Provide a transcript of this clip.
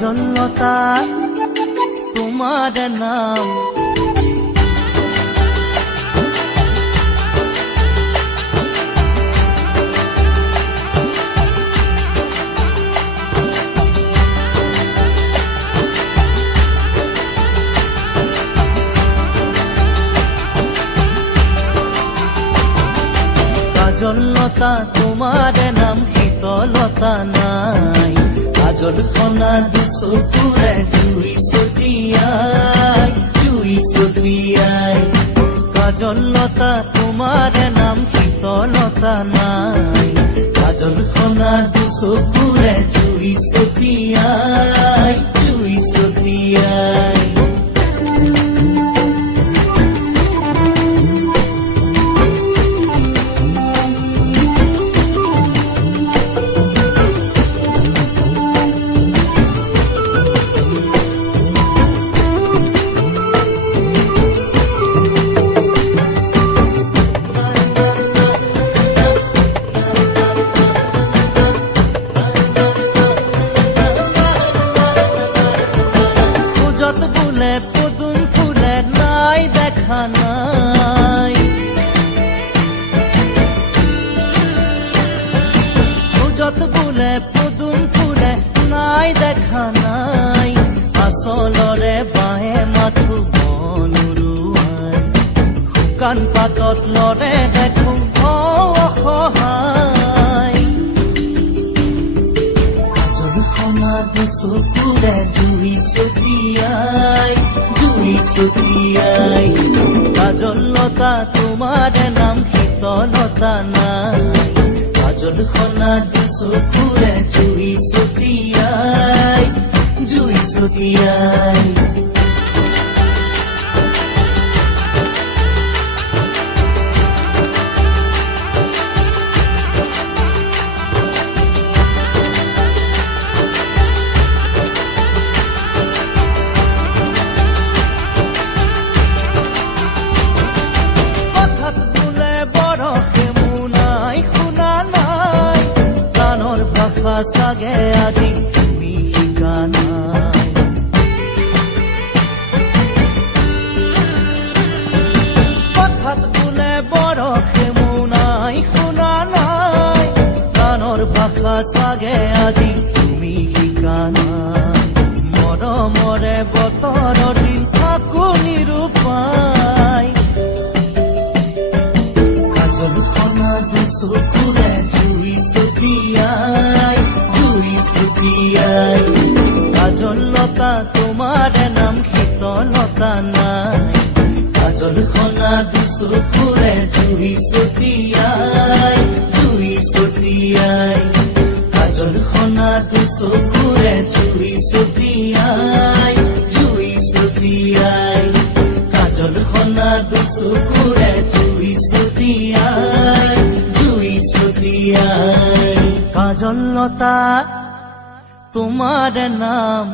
কাজলতা তোমাৰ নাম কাজলতা তোমাৰ নাম শীতলতা নাই কাজল খনা দুচকুৰে জুই ছটিয়াই কাজলতা তোমাৰ নাম শীতলতা নাই কাজল খনা দুচকুৰে জুই ছটিয়াই বুলে পদুম ফুলে নাই দেখা নাই খুজত বুলে পদুম ফুলে নাই দেখা নাই আচলৰে বাহে মাথো মনুৰুৱাই শুকান পাতত লৰে দেখো অসহায় কাজলখনা দুচকুৰে জুই ছটিয়াই কাজলতা তোমাৰ নাম শীতলতা নাই কাজলখনা দুচকুৰে জুই ছটিয়াই সাগে আজি তুমি শিকা নাই কথাত বোলে বৰষে মোনাই শুনা নাই গানৰ ভাষা সাগে আজি তুমি শিকা নাই মৰমৰে বতৰৰ দিন থাকো নিৰূপায় কাজলখনা দুচকুৰে জুই ছটিয়াই কাজলতা তোমাৰ নাম শীতলতা নাই কাজলখনা দুচকুৰে জুই ছটিয়াই কাজলখনা দুচকুৰে জুই ছটিয়াই কাজলখনা দুচকুৰে জুই ছটিয়াই কাজলতা তোমাৰ নাম